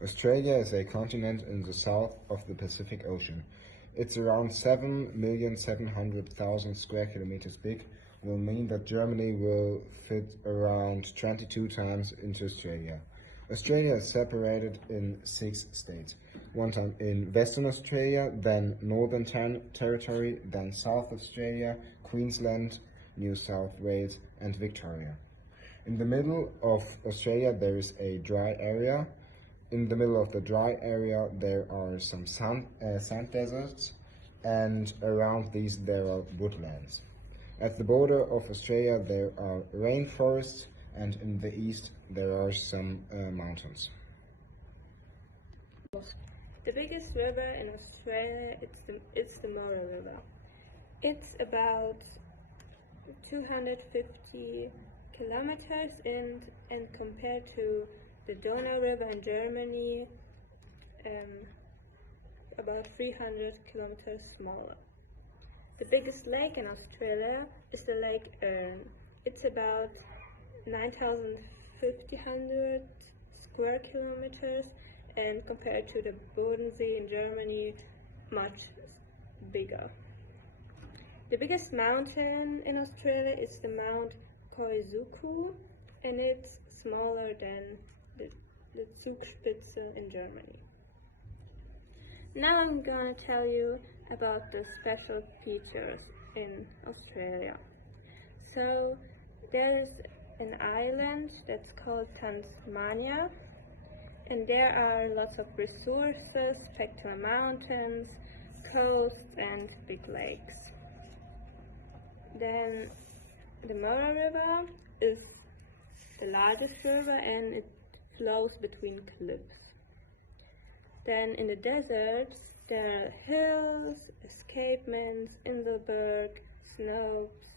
Australia is a continent in the south of the Pacific Ocean. It's around 7,700,000 square kilometers big, will mean that Germany will fit around 22 times into Australia. Australia is separated in 6 states. One time in Western Australia, then Northern Territory, then South Australia, Queensland, New South Wales and Victoria. In the middle of Australia there is a dry area. In the middle of the dry area there are some sand deserts, and around these there are woodlands. At the border of Australia there are rainforests, and in the east there are some mountains. The biggest river in Australia it's the Murray River. It's about 250 kilometers and compared to the Donau River in Germany, about 300 kilometers smaller. The biggest lake in Australia is the Lake Erne. It's about 9,500 square kilometers, and compared to the Bodensee in Germany, much bigger. The biggest mountain in Australia is the Mount Koizuku, and it's smaller than the Zugspitze in Germany. Now I'm gonna tell you about the special features in Australia. So there's an island that's called Tasmania, and there are lots of resources, spectral mountains, coasts and big lakes. Then the Murray River is the largest river and it flows between cliffs. Then in the desert there are hills, escarpments, Inselberg, slopes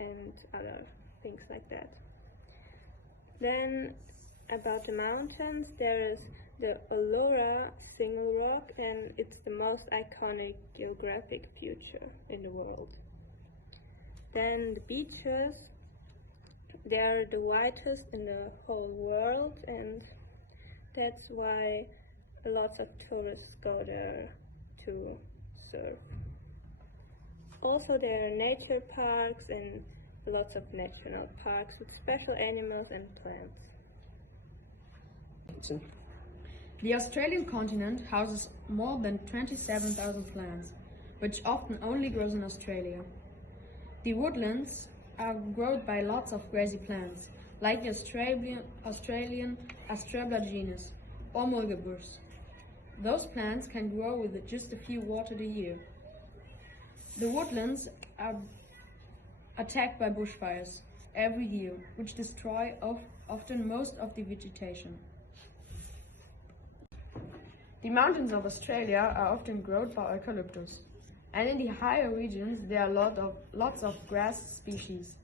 and other things like that. Then about the mountains, there is the Uluru Single Rock, and it's the most iconic geographic feature in the world. Then the beaches, they're the whitest in the whole world, and that's why lots of tourists go there to surf. Also there are nature parks and lots of national parks with special animals and plants. The Australian continent houses more than 27,000 plants, which often only grows in Australia. The woodlands are grown by lots of grassy plants, like the Australian Astrabla genus or Mulgebush. Those plants can grow with just a few waters a year. The woodlands are attacked by bushfires every year, which destroy often most of the vegetation. The mountains of Australia are often grown by eucalyptus, and in the higher regions there are lots of grass species.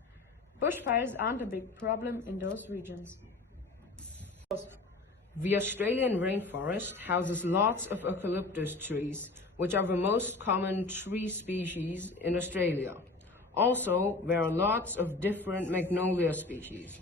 Bushfires aren't a big problem in those regions. The Australian rainforest houses lots of eucalyptus trees, which are the most common tree species in Australia. Also, there are lots of different magnolia species.